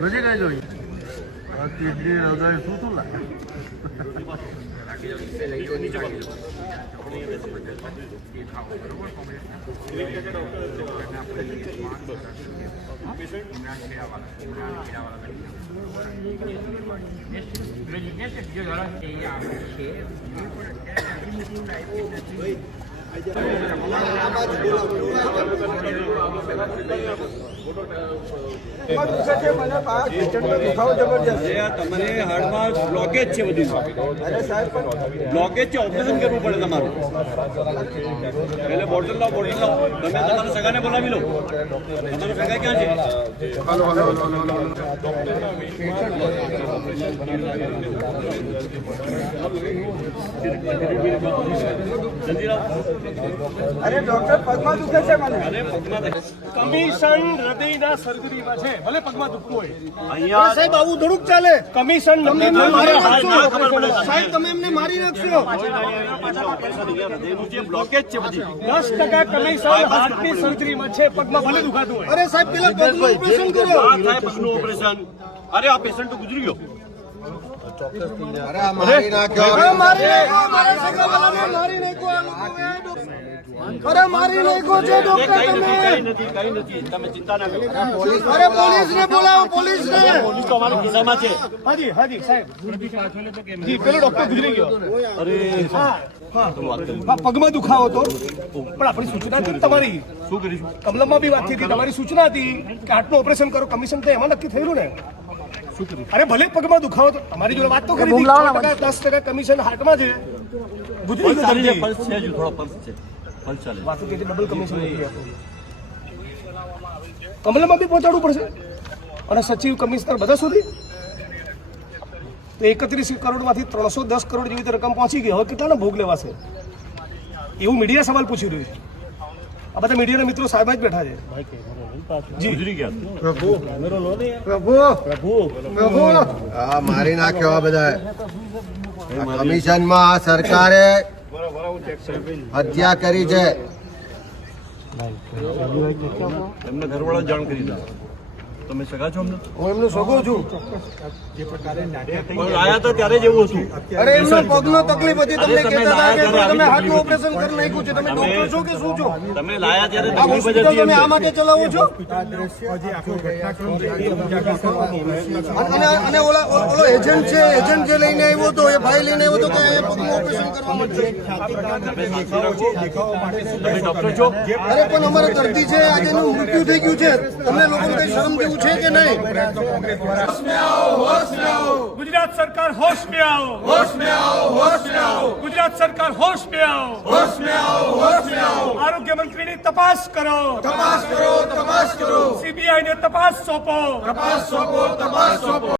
નજીક આવી જોઈએ કિડની હૃદય શું શું લાગે તમારે હાર્ટમાં બ્લોકેજ છે, બધું બ્લોકેજ છે, ઓપરેશન કરવું પડે તમારું. એટલે બોટલ લાવો, તમે તમારા સગાને બોલાવી લો. તમારો સગા ક્યાં છે? અરે ડોક્ટર પગમાં દુખે છે મને. કમિશન હૃદયના સર્જરીમાં છે, ભલે પગમાં દુખતું હોય. અહીંયા સાહેબ આવું થોડુંક ચાલે. કમિશન તમે એમને મારી નાખશો સાહેબ, તમે એમને મારી નાખશો. બ્લોકેજ છે બધી. 10% કમિશન હાર્ટની સર્જરીમાં છે, પગમાં ભલે દુખાતું હોય. અરે સાહેબ પેલા પગનું ઓપરેશન કરો. પગનું ઓપરેશન. અરે આ પેશન્ટ તો ગુજરી ગયો. અરે મારી નાખ્યો, મારા સગાવાલાને મારી નાખ્યો. અરે મારી નાખ્યો છે ડોક્ટર તમે. કઈ નથી, તમે ચિંતા ના કરો. અરે પોલીસને બોલાવો, પોલીસને. પોલીસ તો અમારા ખિસ્સામાં છે. હાજી સાહેબ, જી પેલો ડોક્ટર ગુજરી ગયો. અરે હા, પગમાં દુખાવો હતો, પણ આપણી સૂચના હતી તમારી. શું કરીશું? કમલમમાં બી વાત થઈ હતી, તમારી સૂચના હતી કે હાર્ટનું ઓપરેશન કરો. કમિશન તો એમાં નક્કી થયેલું ને. શું કરીશું? અરે ભલે પગમાં દુખાવો તો તમારી જોડે વાત તો કરી હતી. 10% કમિશન હાર્ટમાં છે. ગુજરી ગયો. પલ્સ છે, હજુ થોડો પલ્સ છે. પલ્સ ચાલે. વાતો કે ડબલ કમિશન કમલમાં બી પહોંચાડવું પડશે, અને સચિવ કમિશનર બધા સુધી. તો 31 કરોડમાંથી 310 કરોડ જેવી રકમ પહોંચી ગઈ. હવે કેટલાનો ભોગ લેવાશે એવું મીડિયા સવાલ પૂછી રહ્યું છે. આ બધા મીડિયાના મિત્રો સાહેબ જ બેઠા છે. ગુજરી ગયા. પ્રભુ મારી નાખ્યો. આ બધા કમિશનમાં આ સરકારે હત્યા કરી છે. એમને ઘરવાળા જાણ કરી દો. તમે સગા છો અમને? હું એમનો સગો છું. પણ આયા હતા ત્યારે જ એવું હતું. અરે એમનો પગનો તકલીફ હતી. તમને કહેતા હતા કે તમે હાર્ટનું ઓપરેશન કરી નાખ્યું છે. તમે ડોક્ટર છો કે શું છો? તમે લાયા ત્યારે આ હોસ્પિટલ તમે આ માટે ચલાવો છો? અને ઓલો એજન્ટ છે, એજન્ટ જે લઈને આવ્યો હતો, એ ભાઈ લઈને આવ્યો હતો કે પગનું ઓપરેશન કરવા માટે. તમે ડોક્ટર છો? અરે પણ અમારે દર્દી છે, આજે એનું મૃત્યુ થઈ ગયું છે. તમને લોકોને કઈ શરમ જેવું છે કે નહીં? ગુજરાત સરકાર હોશ में आओ, ગુજરાત સરકાર હોશ में आओ. આરોગ્ય મંત્રીની તપાસ કરો. સીબીઆઈ ને તપાસ સોંપો.